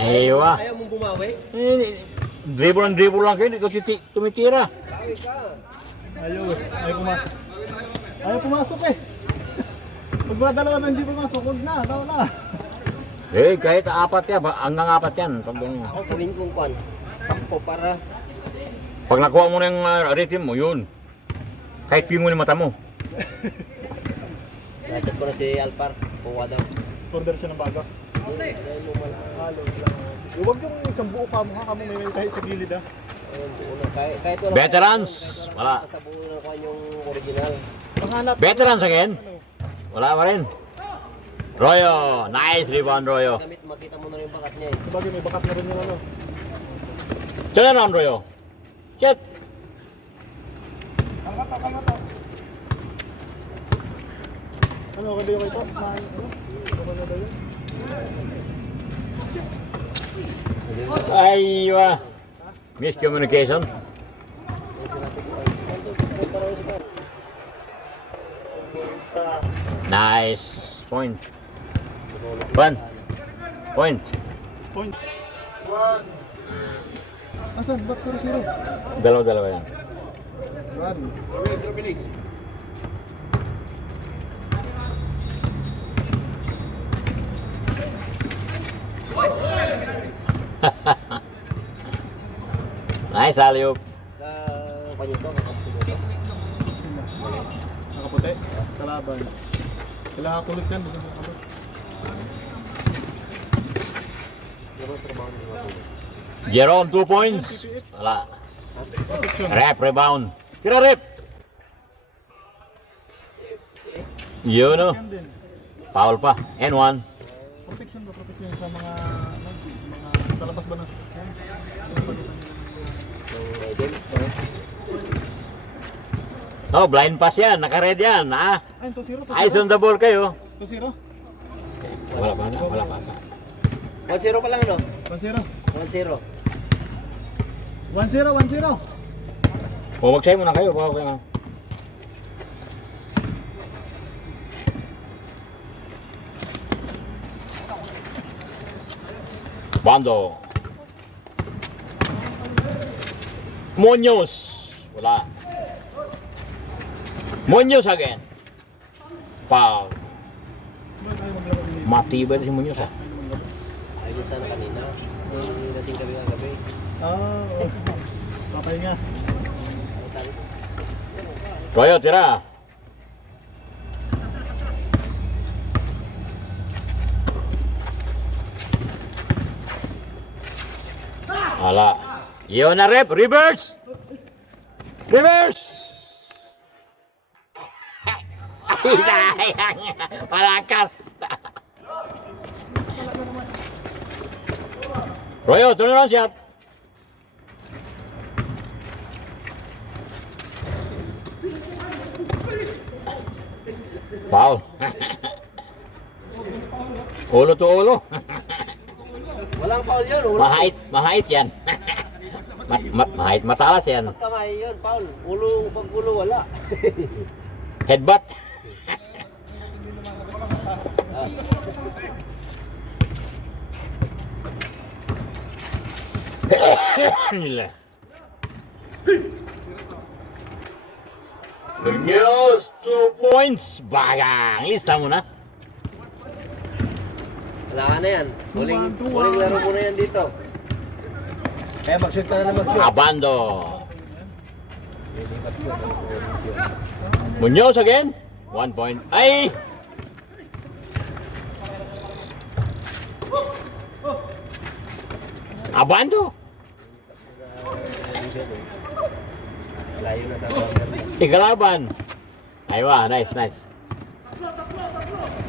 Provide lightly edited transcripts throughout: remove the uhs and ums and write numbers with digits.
Aywa. Ayaw mong bumawi? Dribble lang kayo, hindi ko tumitira. Bawi ka. Ayaw pumasok eh. Pag mga dalawa na hindi pumasok, huwag na, tao na. Eh, kahit apat yan, hanggang apat yan. Pag, Gawin kong kwan. 10 para. pag nakuha mo na yung rhythm mo, yun. Kahit piyo mo yung mata mo. Nachat ko na si Alpar. Kuha daw. Order siya ng bago. Halo lang. Huwag yung isang buo ka mo ha, kamo may kahit sa gilid ah. Kahit wala. Veterans, wala. Basta buo na kwan yung original. Panghanap. Veterans again? Wala pa rin. Royo, nice rebound Royo. Gamit, makita mo na rin yung bakat niya eh. Sabagay may bakat na rin yun ano. Saan na Royo? Shit! Ano, kada yung ito? Ano na daw yun? Aywa. Miscommunication. Nice. Point. One. Point. Point. Asan? Ba't puro zero? Dalawa-dalawa yan. One. Nice, alley-oop. Kanya to, nakapulo. Nakaputi. Kalaban. Kailangan kulot yan. Basta nakaputi. Diba trabaho niyo mga Jerome, 2 points. Wala. Rep, rebound. Tira, rep. Yun, no? Yan din. Foul pa. N1. Protection ba? Protection sa mga sa labas ba ng sasakyan? idol. Oh, blind pass yan. Naka-red yan, ha? Ay, 2-0. Eyes on the ball kayo. 2-0. Wala pa na, wala pa. 1-0 pa lang, no? 1-0. 1-0. 1-0, 1-0. O, mag-say muna kayo. Baka kayo. Bando. Munoz. Wala. Munoz again. Foul. Matibay si Munoz, ha? Ayun sana kanina. Kasing kami kagabi. Oo. Papay nga. Ano tayo? Royo, tira. Wala. Yun na, rep. Reverse. Reverse. Sayang. Malakas. Royo, turn around shot. Foul. Ulo to ulo. Walang foul yun. Mahait yan. Mahait, matalas yan. Kamay yun, foul. Pag ulo, wala. Headbutt. Nila. News 2 points. Bagang. Lista mo na. Wala ka na yan. Huling laro mo na yan dito. Kaya mag-shoot ka na mag-shoot. Abando. Munoz again. 1 point. Ay! Abando. Layo na sa corner. Ikalaban. Aywa, nice, nice.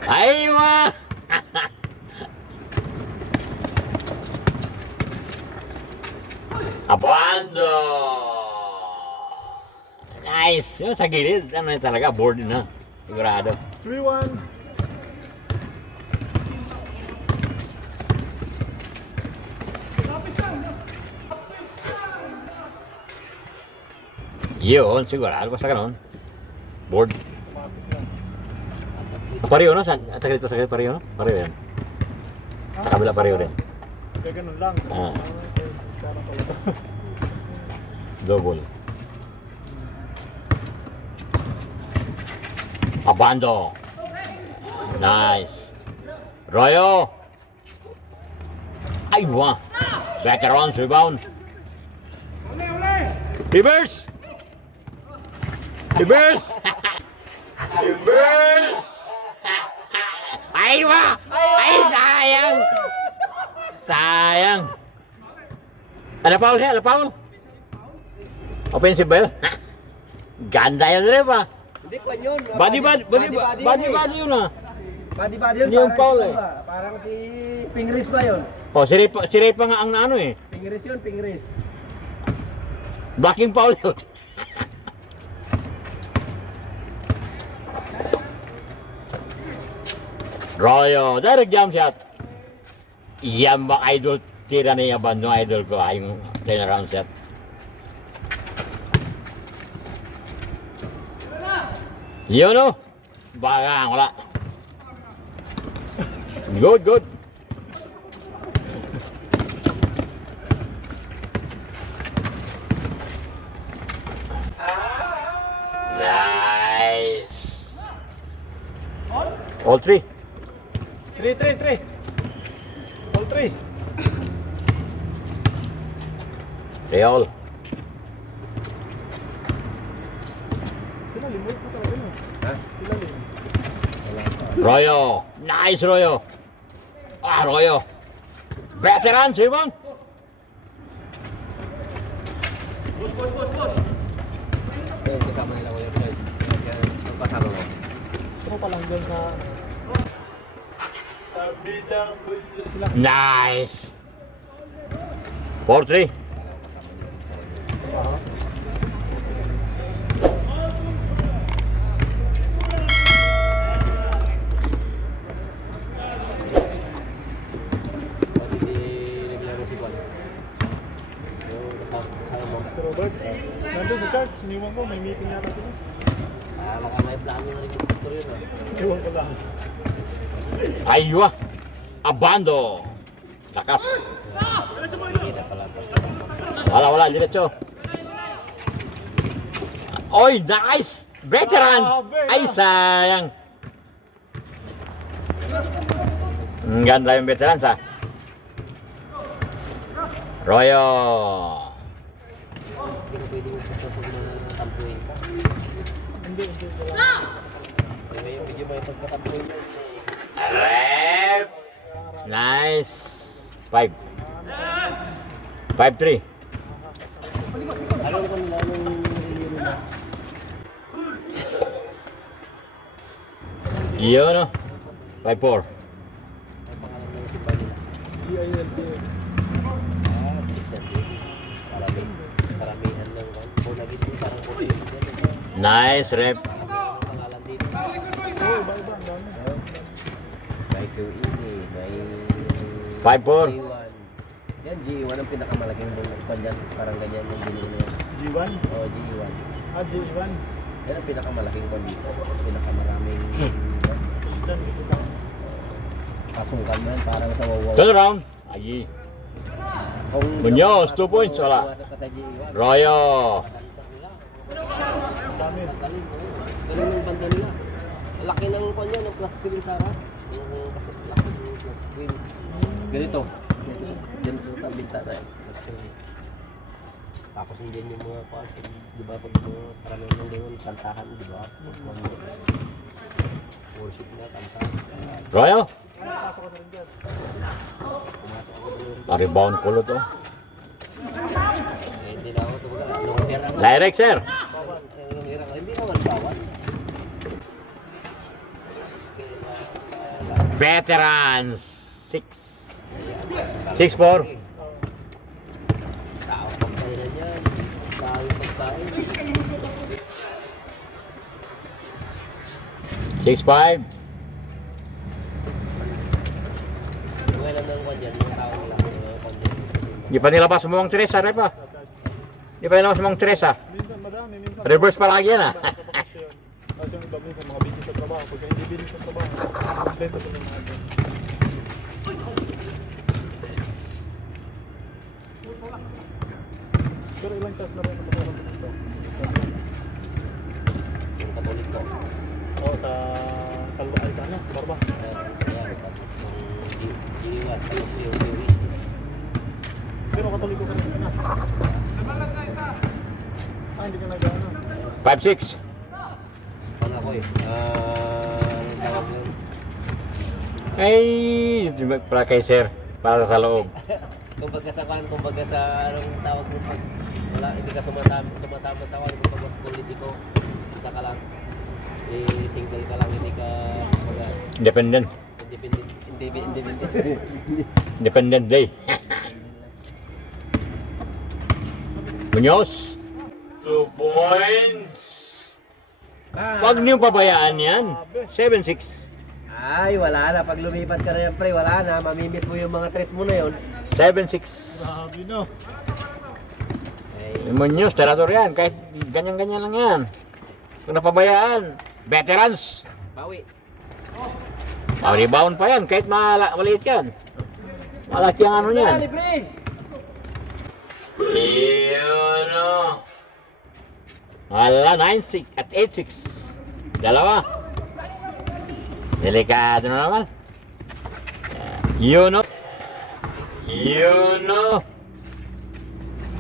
Aywa! Abando! Nice! Yung sa gilid, ano yun talaga, board na. Sigurado. 3-1. Yun, sigurado. Basta ganun. Board. Pareho, no? Sa gilid, pareho, no? Pareho yan. Sa kabila pareho rin. Kaya ganun lang. Ah. Parang pala to. Double. Abando. Nice. Royo. Ay, wah. Veterans rebound. Reverse. Reverse. Reverse. Ay, wah. Ay, sayang. Sayang. Ada foul siya, ada foul. Offensive ba yun? Ganda yun rin pa. Hindi ko yun. Body yun ah. Body yun. Hindi yung parang foul si eh. ano ba? Parang si Pingris ba yun? Oh, si Ray pa nga ang naano eh. Pingris yun, Pingris. Blocking foul yun. Royo, direct jump shot. Yan ba idol tira niya ba no idol ko ay yung turnaround shot. Yun o. Baka wala. Good, good. Nice. All three. 3. All 3. Real. Sila limot mo talaga yun. Ha? Sila limot. Royo. Nice, Royo. Ah, Royo. Veteran, Simon. Ayun, kasama nila ko yung guys. Kaya magpasama mo. Ito pa lang dyan sa... Sila. Nice. 4-3. Aha. Pati di naglaro si Juan. Yung kasama mo. Si Robert. Nandun sa church. Siniwan ko. May meeting yata dito. Baka may plano na rin yung picture yun. Iwan ko lang. Aywa. Abando. Lakas. Kita pala. Wala, diretso. Oy, nice. Veteran. Ay, sayang. Ang ganda yung veteran sa. Royo. Hindi na pwedeng pag natampuin ka. Hindi. May video ba yung pagkatampuin mo? Rep. Nice. 5. 5-3. Alam ko nila nung review nila. Yun o. 5-4. Ay pangalan ng si nila. GILT. Karamihan lang kan. Kung naging yung parang puti yun. Nice, rep. Ang pangalan dito. Oo, iba-iba. Ang dami. May QEC, may 5-4. G1. Yan, G1 ang pinakamalaking kwan dyan. Parang ganyan yung binili na yan. G1. Oo, G1. Ah, G1. Yan ang pinakamalaking kwan dito. Pinakamaraming Diyan dito sa... pasukan man. Parang sa wawaw. Turn around. Ay. Kung Munoz, 2 points, wala. Iwasan ka sa G1. Royo. Pagalisak nila. Ang dami. Galing, oh. Galing ng banda nila. Laki ng kwan yan, ng flat screen sa harap. Kasi laki ng flat screen. Ganito. Ganito sa tablet tayo. Flat screen. Tapos hindi yung mga kwan. Di ba pag karamihan ng ganyan, kantahan, di ba? Worship na, kantahan. Royo. Pasok ko na rin dyan. Pumasok ako doon. Rebound kulot oh. Hindi na ako tumagal. Nung tira ako. Direct, sir. Yung hirang ko, hindi naman bawal. Veterans. 6. 6-4. Tao pagkain na dyan. Tao pagkain. 6-5. Kung ilan na naman dyan, mga tao nila. Mga kondyan. Di pa nilabas mo mong tres, rep ah. Di pa nilabas mo mong tres ah. Minsan madami, minsan... Reverse pa lagi yan ah. Kasi yung iba minsan mga busy sa trabaho. Pagka hindi busy sa trabaho, komplento pa ng mga dyan. Pero ilang chance na rin ang magkakaroon dito? Yung Katolik ko. Oo, sa Salva, ay sa ano? Barba. Saya, tapos yung Giliwan, tapos yung Lewis. Pero katoliko ka rin na. Hindi ka nag-ano. 5'6". Ano ako eh? Anong tawag yun? Ay, para kay sir. Para sa loob. Kumbaga sa anong tawag mo pag wala, hindi ka sumasama sa kwan, kumbaga sa politiko, isa ka lang, single ka lang, hindi ka, kumbaga, Independent. independent. Independent day. Muñoz. 2 points. Huwag niyo pabayaan yan. 7'6". Ay, wala na. Pag lumipat ka na yan, pre, wala na. Mamimiss mo yung mga tres mo na yun. 7'6". Grabe no. Ay, Muñoz, terador yan. Kahit ganyan-ganyan lang yan. Kung napabayaan. Veterans. bawi. Rebound pa yan. Kahit maliit yan. Malaki ang ano niyan. pre! Iyon o. Wala, 9'6" at 8'6". Dalawa. Delikado na naman. Yun o. Yun o.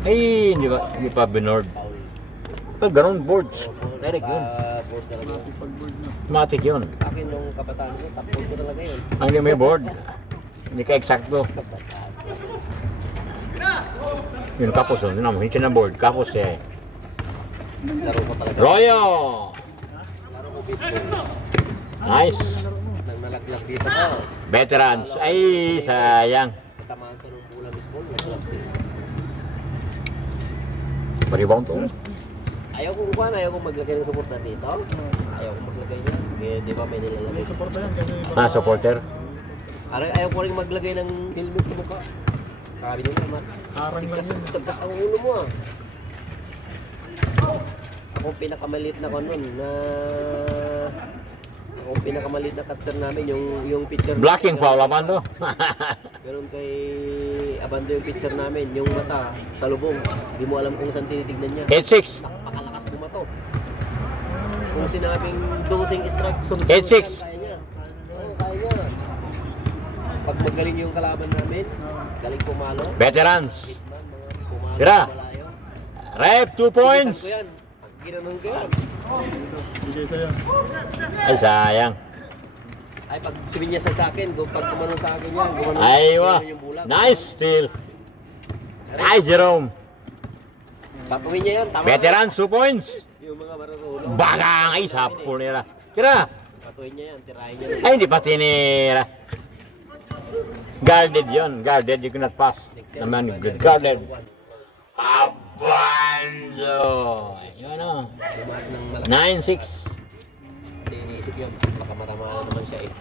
Ay, hindi pa binord. Bawi. Pag ganun, boards. Direct yun. Board talaga yun. Automatic yun. Sa akin nung kabataan ko, top board ko talaga yun. Ang hindi may board. Hindi ka eksakto. Yun, kapos yun. Yun, hindi na board. Kapos eh. Laro ko talaga. Royo! Laro ko baseball. Nice. Nang nalaglag dito ko. Veterans. Ay, sayang. Katamaan ko nung bola baseball. Nalaglag dito. Rebound to. Ayaw kong maglagay ng suporta dito. Ayaw kong maglagay niya. Kaya di ba may May nilalagay. support na yan. Kasi Ah, supporter. Ayaw ko rin maglagay ng helmet sa mukha. Sabi niyo naman. harang lang yun. Tagkas ang ulo mo ah. Ako pinakamaliit na kanon na ako pinakamaliit na catcher namin yung pitcher. Blocking foul naman to. Ganun kay Abando yung pitcher namin, yung mata sa lubong. Hindi mo alam kung saan tinitignan niya. 8'6". Napakalakas bumato. Kung sinabing dosing strike, sunod-sunod 8'6". yan, kaya niya. Oo, kaya niya. Pag magaling yung kalaban namin, galing pumalo. Veterans. Hitman, mga pumalo, Tira. malayo. Rep, 2 points. Pinisan ko yan. Pag ginanon ko yan. Bigay sa'yo. Ay, sayang. Ay, pag sabihin niya sa akin, pag kumanon sa akin yan, gumanon Ay, wa. gumanon yung bulag. Nice steal. Nice, Jerome. Patuwin niya yan, tama. Veterans, 2 points. Yung mga marunong. Bagang ay, sapul nila. Tira. Patuwin niya yan, tirahin niya. Ay, hindi pa tinira. Guarded yun. Guarded, you cannot pass. Naman, good guarded. Abando. Yun o. Dumaan ng malaki. 9'6". Kasi iniisip yun, baka maramana naman siya eh.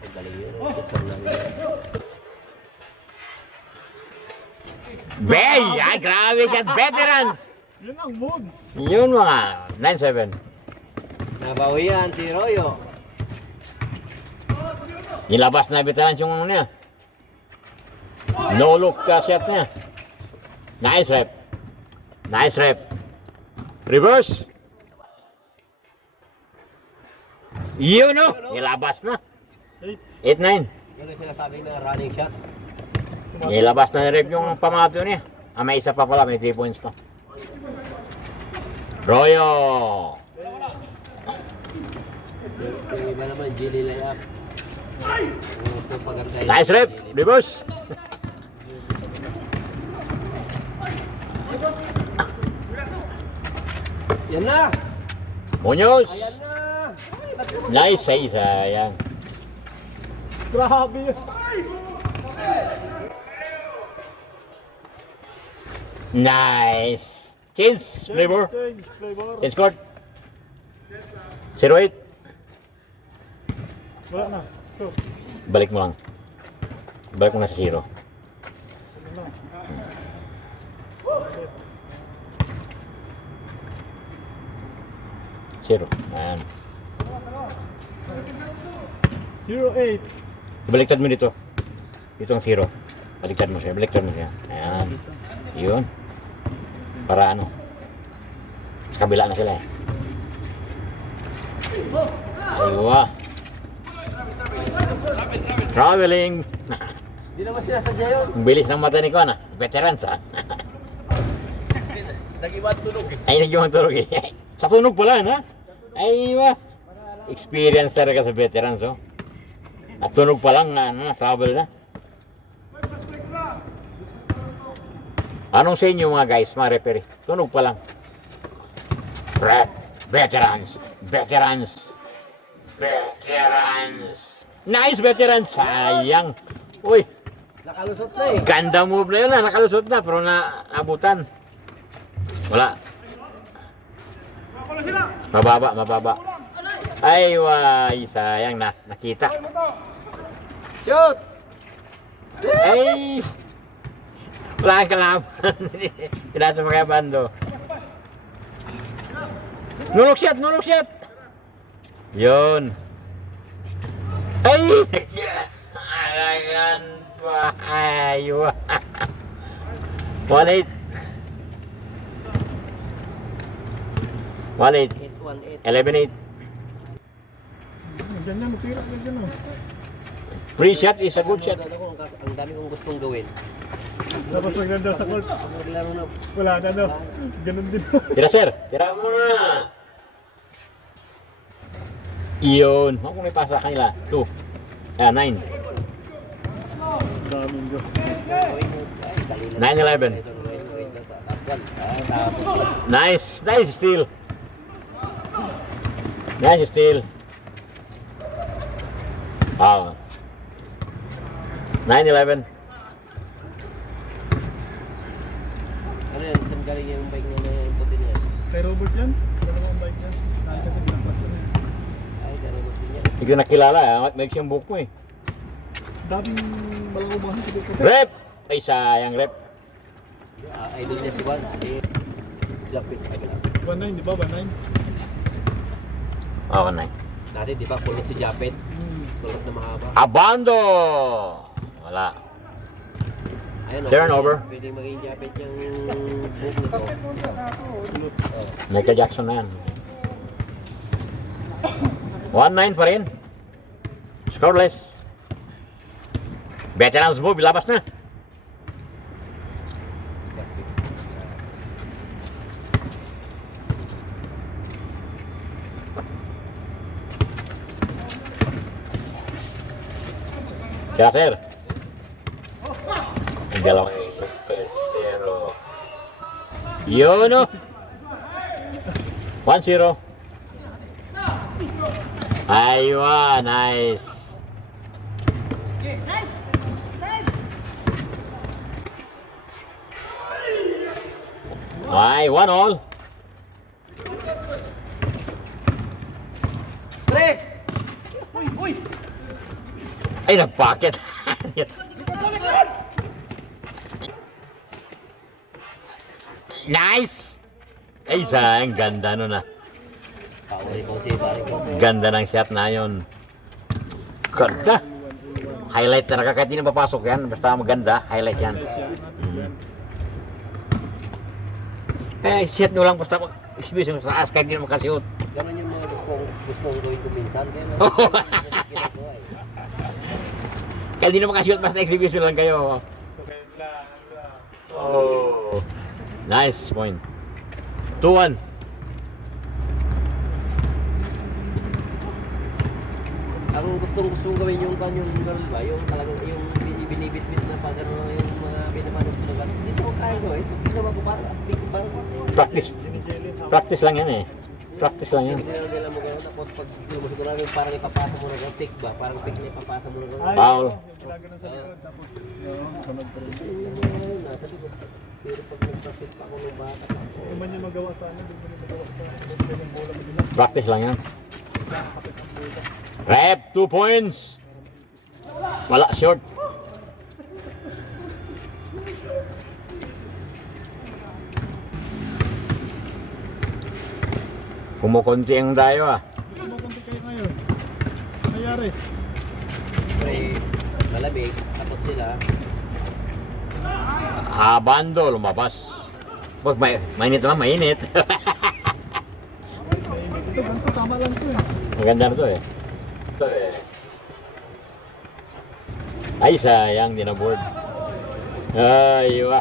Ay, galing yun. Kitsan lang yun. Bay! Ay, grabe siya. Veterans. Yun ang moves. Yun mga 9'7". Nabawi yan si Royo. Nilabas na veterans yung ano niya. No look ka shot niya. Nice rep. Nice rep. Reverse. Yun o. Nilabas na. 8'9". Yun yung sinasabi na running shot. Nilabas na rep yung pamato niya. Ah, may isa pa pala. May 3 points pa. Royo. Yung iba naman, Gili layup. Yung gusto pagantay. Nice rep. Reverse. Yan na! Muñoz. Ayan na! Nice ay sayang. Grabe yun. Nice. Change flavor. Change flavor. Change court. 08. Wala na. Score. Balik mo lang. Balik mo na sa 0. Ano na. Zero. Ayan. 0-8. Baliktad mo dito. Dito ang 0. Baliktad mo siya, baliktad mo siya. Ayan. Yun. Para ano. Sa kabila na sila eh. Aywa. Traveling. Hindi naman sinasadya yun. Ang bilis ng mata ni Kuan ah. Veterans ah. Nag-iwan tunog. Ay, naging tulog eh. Sa tunog pala, ha? Aywa. Experience talaga sa veterans, oh. At tunog pa lang na, travel na. Anong sa inyo mga guys, mga referee? Tunog pa lang. Prep, veterans, veterans, veterans. Nice veterans, sayang. Uy, Nakalusot na eh. ganda move na yun na, nakalusot na, pero naabutan. Wala. Mababa, mababa. Ay, way, sayang na, nakita. Shoot! Ay! Wala kang kalaban. Pinasa mo kaya bando. Nulok shot, nulok shot! Yun. Ay! Ayan pa. Ay, 1-8. 1-8. 8-1-8. 11-8. Ganyan, magtira ka dyan oh. Free shot is a good shot. Ang dami kong gustong gawin. Tapos maganda sa court. Pag naglaro na, Wala na no. Ganun din. Tira sir, tira mo na. Iyon. Huwag kong ipasa kanila. 2. 9. Daming go. gawin mo. Ay, dali lang. 9-11. Ito, gawin mo. Tapos one. Tapos one. Nice. Nice steal. Nice steal. Wow. 9-11. Ano yan? Saan galing yung bike niya na yung puti niya? Kay Robert yan. Dalawang bike yan. Nakita sa ginagpas ko na yan. Ay, gano'n mo niya. Hindi ko nakilala. May siyang buhok mo eh. Daming malaumahan sa dito. Rep! Ay sayang rep. Idol niya si Juan. Eh, Japit. 1-9, di ba? 1-9. Oo, 9. Dati, di ba, kulot si Japit? Kulot na mahaba. Abando! Wala. Ayun, Turnover. Pwede maging Japit yung book nito. Michael Jackson na yan. 1-9 pa rin. Scoreless. Veterans move, labas na. Kaya sir. Ang dalawang pero yun o. 1-0. Aywa, nice. Ay, 1-all. Tres! Ay, nag-pocket. Nice! Ay, sayang ganda nun ah. Pauli ko si pare ko. Ganda ng shot na yun. Ganda. Highlight talaga kahit hindi na papasok yan. Basta maganda, highlight yan. Eh, shot nyo lang basta exhibition sa taas kahit hindi na makashoot. Ganun yung mga gustong gawin ko minsan. Kaya na, ginagawa eh. Kahit hindi na makashoot basta exhibition lang kayo. Oh. Nice point. 2-1. Ang gustong gawin yung kanyon girl ba? Yung talagang yung binibit-bit na pag ano yung mga binamanong sinugat. Dito ko kaya gawin. Hindi naman ko parang Practice. Practice lang yan eh. Practice lang yan. Hindi nila mo gano'n. Tapos pag lumusog na namin parang ipapasa mo na gano'n. Pick ba? Parang pick na ipapasa mo na gano'n. Foul. Ginaganon sa likod. Tapos, sunod pa rin. Nasa likod. Pero pag nag-practice pa ako ng bata pa ako. Kung man yung magawa sa ano, doon mo yung magawa sa ano, yung bola madalas. Practice lang yan. Kapit ang bola. Rep, 2 points. Wala, short. Kumukunti ang tayo ah. Kumakunti kayo ngayon. Nangyari. May malamig. Tapos sila. Abando, lumabas. Wag, mainit naman, mainit. Ito, ganito, tama lang to eh. Maganda na to eh. Ito eh. Ay, sayang, di na board. Ay, iwa.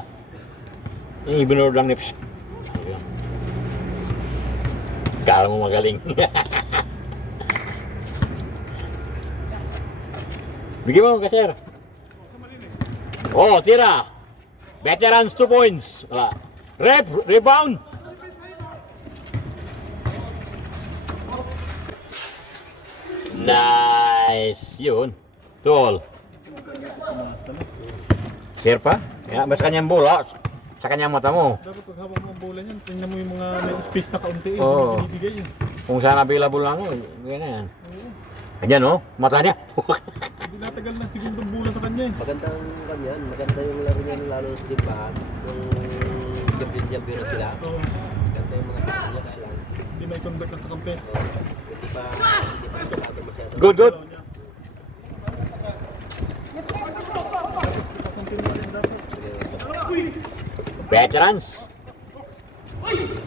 Yung ibinoard lang ni Psh. Ayun. Kala mo magaling. Bigyan mo, kasir. Oh, tira. Veterans 2 points. Wala. Rebound. Nice. Yun. 2 all. Sir pa? Ya, basta kanyang bola. Sa kanyang mata mo. Dapat pag hawak mo ang bola niyan, tingnan mo yung mga may space na kaunti eh. Oo. Yung binibigay yun. Kung saan available lang yun. Ganyan. Ganyan oh. Mata niya. Hindi natagal na segundong bola sa kanya eh. Magandang kanyan, maganda yung laro niya lalo sa simbahan. Yung champion na sila. Oo. Maganda yung mga kanya kaya lang. Hindi may convert na sa kampe. Hindi pa masyado masyado. Good, good. Kampe mo rin dapat. Veterans.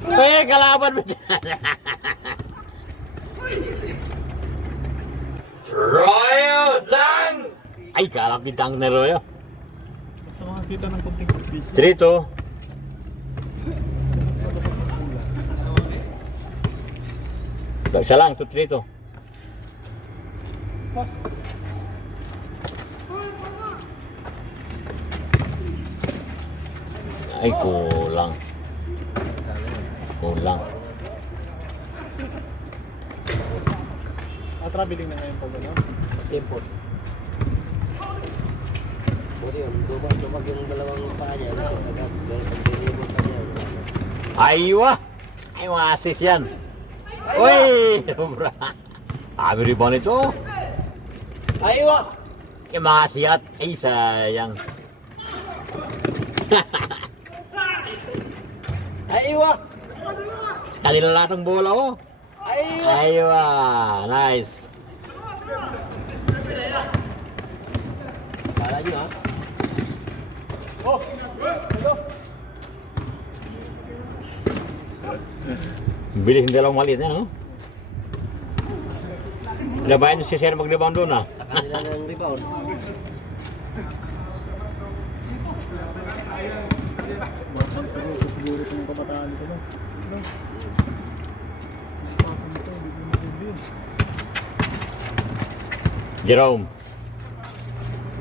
Eh, kalaban mo dyan. Royal Dang! Ay, kalapit ang na Royal. Basta makakita ng konting space. 3-2. Isa lang, 2-3 to. Pass. Ay, kulang. Kulang. Traveling na ngayon pag ano. Simple. Buti yun, dumag yung dalawang paa niya. Meron pang dinibot pa niya. Aywa! Ay, mga assist yan. Uy! Sobra. Sabi rin ba nito? Aywa! Yung mga siyat. Ay, sayang. Aywa! Kanila lahat ang bola, oh. Aywa! Aywa! Nice. Kala nyo ha? Oh! Hello! Bilis ng dalawang maliit na, no? Labayan si Sir mag-rebound doon, ah. Sa kanila ng rebound. Siguro itong kabataan ito no? Ano? Pasan ito, hindi mo magbibigyan. Jerome.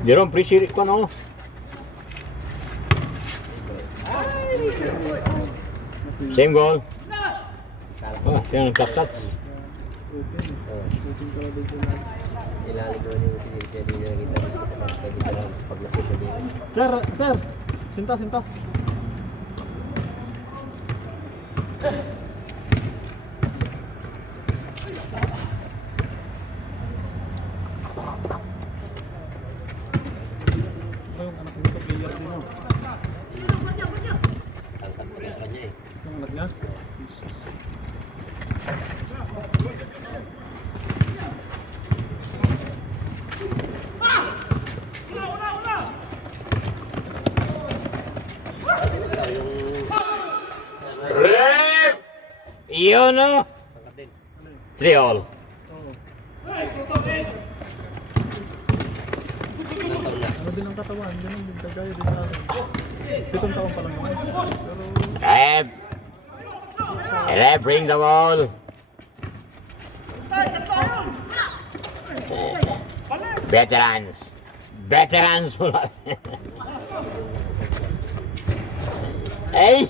Jerome, pre-series ko, no? Same goal. Kala ko. Oh, sino nagkastat? Ilalim ko yung sinil kaya di niya nakita dito sa pagkakita lang sa paglasip na dito. Sir! Sir! Sintas, sintas! Ito yung anak nito, player din oh. Tangkad ko sa kanya eh. Yung anak niya? Jesus. Ikaw yung Rep! Iyon, no? tangkad din. 3 all. Oo. Ilang taon na? Ano din ang katawan? Ganun din, kagaya din sa akin. 7 taon pa lang naman. Pero Rep! Rep, bring the ball. Veterans. Veterans mula. Ay!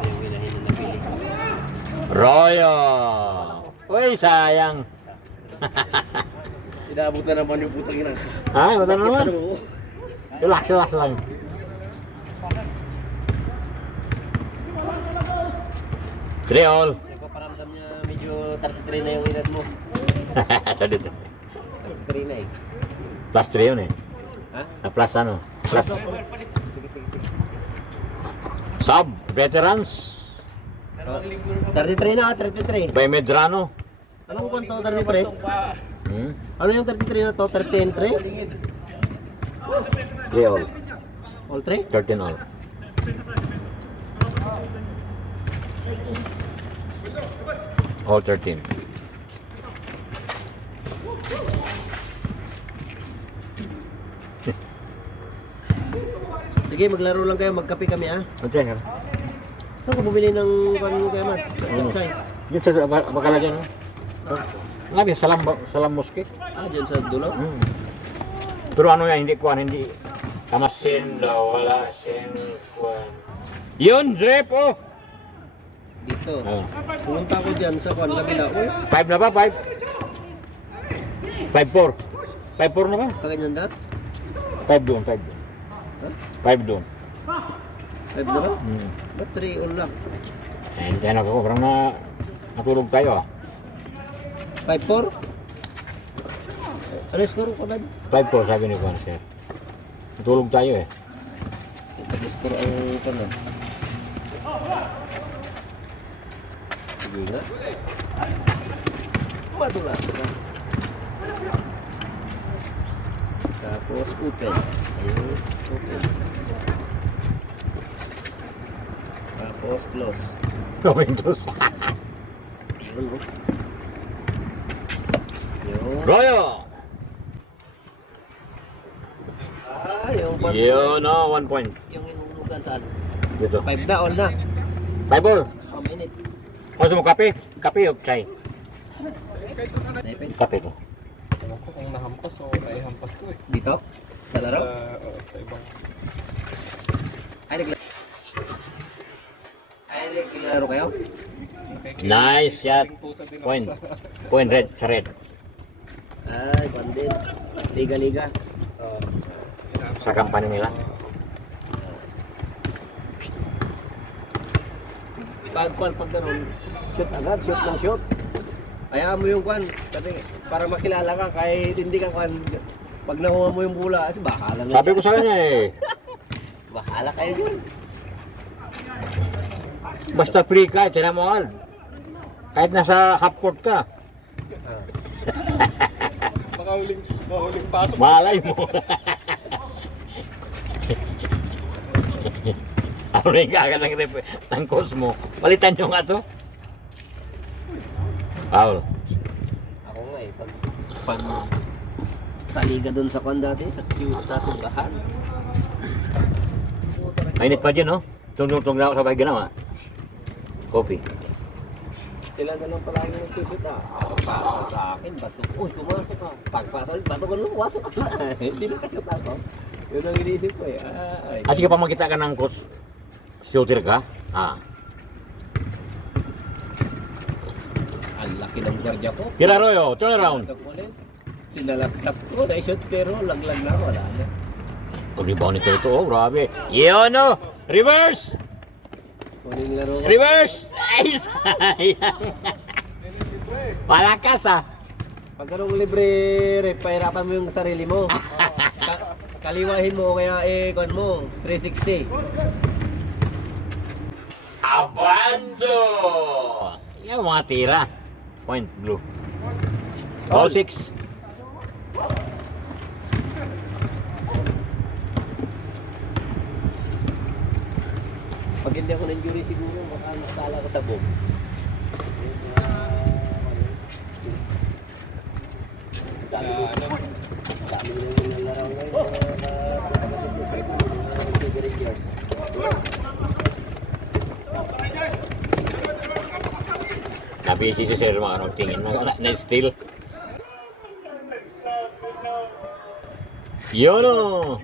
Yung hinahin na napili. Royo! Uy, sayang. Inaabot na naman yung putang ina. Ay, wala naman. Ano? Relax, relax lang. Three all. Nagpaparamdam niya medyo 33 na yung edad mo. Sa dito. 33 na eh. Plus 3 yun eh. Ha? Na plus ano? Plus. Sige, sige, sige. Sub, veterans. 33 na, 33. By Medrano. Anong kwan to, 33? Hmm? Ano yung 33 na to? 30 and 3? 3 all. All 3? 13 all. All 13. Sige, maglaro lang kayo, magkape kami ah. Okay, sir. Saan ko bumili ng kwan mo kayo man? Chay. Dito sa bakala dyan, no? Labi, salam muskit. Ah, dyan sa dulo? Hmm. Pero ano yan, hindi kuhan, hindi. Kamasin daw, wala sin kuhan. Yun, Drep, oh! Dito. Oh. Pumunta ako dyan sa kwan kabila. Wala. 5 na ba? 5? 5-4. 5-4 na ba? Kaganyan na? 5 doon, 5 doon. Ha? 5 doon. 5 na ba? Hmm. Ba't 3 all lang? Eh, hindi na ako, parang natulog tayo ah. 5-4? Ano yung score ko ba? 5-4 sabi ni Juan, sir. Natulog tayo eh. Pag-score ang kanan. Sige nga. Madulas ka. Tapos open. Ayun, open. Tapos close. Windows. Ayun, oh. Yun. Royo! Ah, yung Yun, no, 1 point. yung inuulugan saan? Dito. 5 na, all na. 5-4. Oh, minute. Gusto mo kape? Kape o chai? Naipin. Kape ko. Ewan ko kung nahampas o naihampas ko eh. Dito? Sa laro? Sa ibang... Ay, naglaro kayo? Nice shot. Point. Point red, sa red. Ay, bandin. Liga-liga. Sa company nila. Pag ganun, shoot agad, shoot ng shoot. Kaya mo yung kwan, kasi para makilala ka, kahit hindi ka kwan, pag nakuha mo yung bola, kasi bahala na. Sabi ko sa kanya eh. Bahala kayo dyan. Basta free ka, tira mo all. Kahit nasa half court ka. Baka huling pasok. Malay mo. Ano rin ka ng coach mo? Palitan nyo nga to. Paul. Ako nga eh, pag sa liga dun sa kwan dati, sa simbahan. Mainit pa dyan, no? Tungtong na ako sa bahay ginawa. Coffee. Sila na lang palagi nagsushoot ah. Pagpasa sa akin, bato. Uy, pumasok ka. Pagpasa ulit, bato ko lang, pumasok ka. Hindi na kayo tato. Yun ang inisip ko eh. Ay. Kasi kapag makita ka ng coach, shooter ka, Ang laki ng gwardiya ko. Kira Royo, turn around. Pasok ulit. Sinalaksak ko, na-shoot pero laglag na, wala na. Ang rebound nito ito, oh, grabe. Yun, no? Reverse! Kuning laro ko. Reverse! Ay, palakas, ah. Pag anong libre, rep, pahirapan mo yung sarili mo. Kaliwahin mo, kaya kon mo, 360. Abando! Yan mga tira. Point blue. All 6. Pag hindi ako na-injury siguro, baka nakasala ko sa boom. Dami na yung nalaro ngayon. Rangers. Nabisi si Sir mga anong tingin na steal. Yun, oh.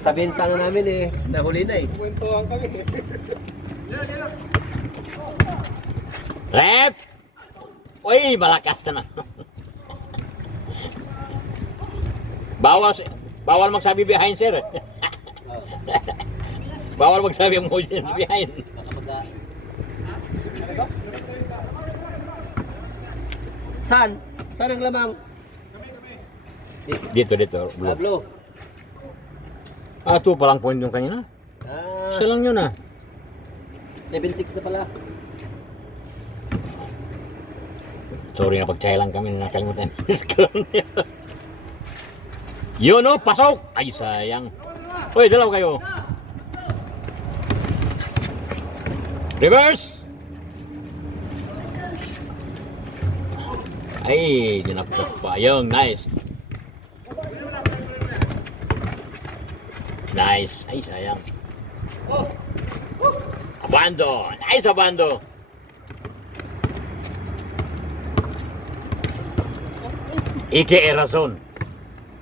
Sabihin sana namin eh, nahuli na eh. Kwentuhan kami. Rep! Uy, malakas na. Bawal magsabi behind, sir. Bawal magsabi mo behind. Baka maga... Saan? Saan ang lamang? Dito, blue. Pablo. Ah, 2 pa lang point yung kanina. Ah, Isa lang yun, ah. 7-6 na pala. Sorry na pagtsaya lang kami, nakalimutan. Yun o, pasok! Ay, sayang. Uy, dalaw kayo. Reverse! Ay, dinapos pa. Yung, nice. Nice. Ay, sayang. Abando. Nice, abando. Ike Erazon.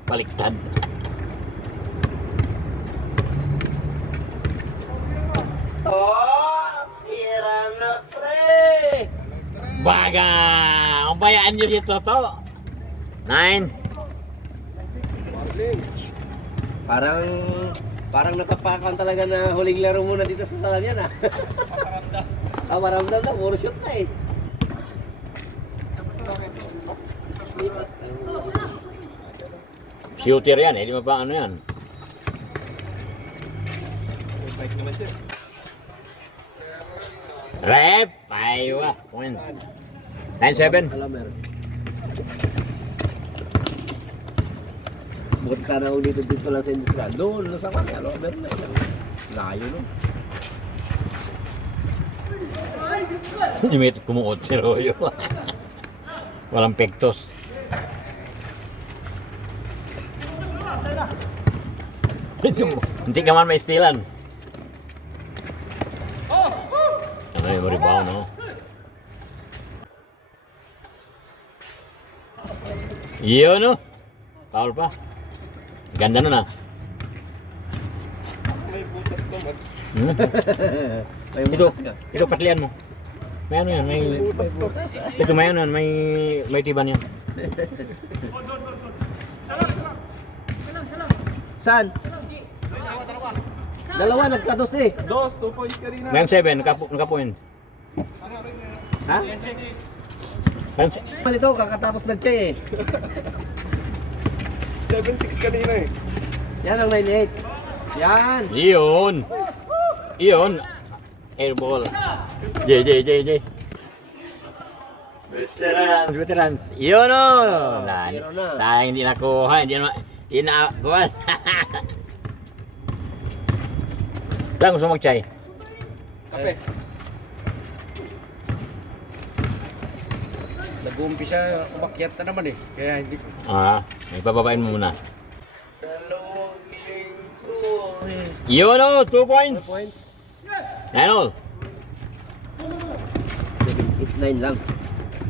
Baliktad. Tira na, pre! Baga! Ang bayaan nyo dito to. 9. Parang natapakan talaga na huling laro muna dito sa salam yan ah. Maramdam na, puro shoot na eh. Shooter yan, di ba pa ano yan? Bike naman siya. Rep! Aywa. Point. 9-7. Alamer. Buti sana ako dito lang sa industrial. Doon, nasa kanya, Alamer na yun. Layo no. Hindi may kumuot si Royo. Walang pektos. Hindi ka man may stilan. Ano yung rebound, no? Yun, no? Foul pa. Ganda nun, ah. May butas naman. Hmm? May Ito, butas ka. ito patlian mo. May ano yan, may... Butas to. Ito may ano yan, may tiban yan. Saan? Dalawa, nagkados eh. 2 points ka rin na. 9-7, nakapoint. Ha? 9-7. Ito, kakatapos nag-chay eh. 7-6 kanina eh. Yan ang 9-8. Yan. Iyon. Iyon. Airball. J. Veterans. Iyon o. Zero na. Sayang hindi nakuha. Hindi nakuha. Lang gusto mag-chay. Kape. Nag-uumpisa, umakyat na naman eh. Kaya hindi ko. May pababain mo muna. Dalawang linggo. Iyon o. 2 points. Points? 9 all. 7, 8, 9 lang.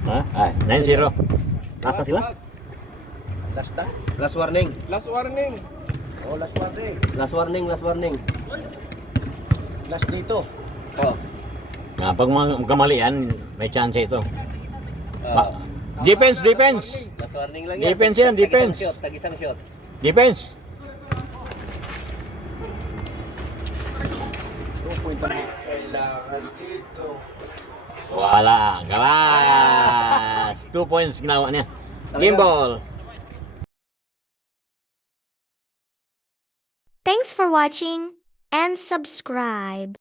9-0. Nasa sila? Last na? Last warning. Last warning. Oh, last warning. Last warning, last warning. Last dito. Oh. Pag kamalian, may chance ito. Oh. Defense. Last warning lang yan. Defense yan, defense. Tag-isang shot. Defense. 2 point ang kailangan dito. Wala. Galas. 2 points ginawa niya. Game ball. Thanks for watching and subscribe.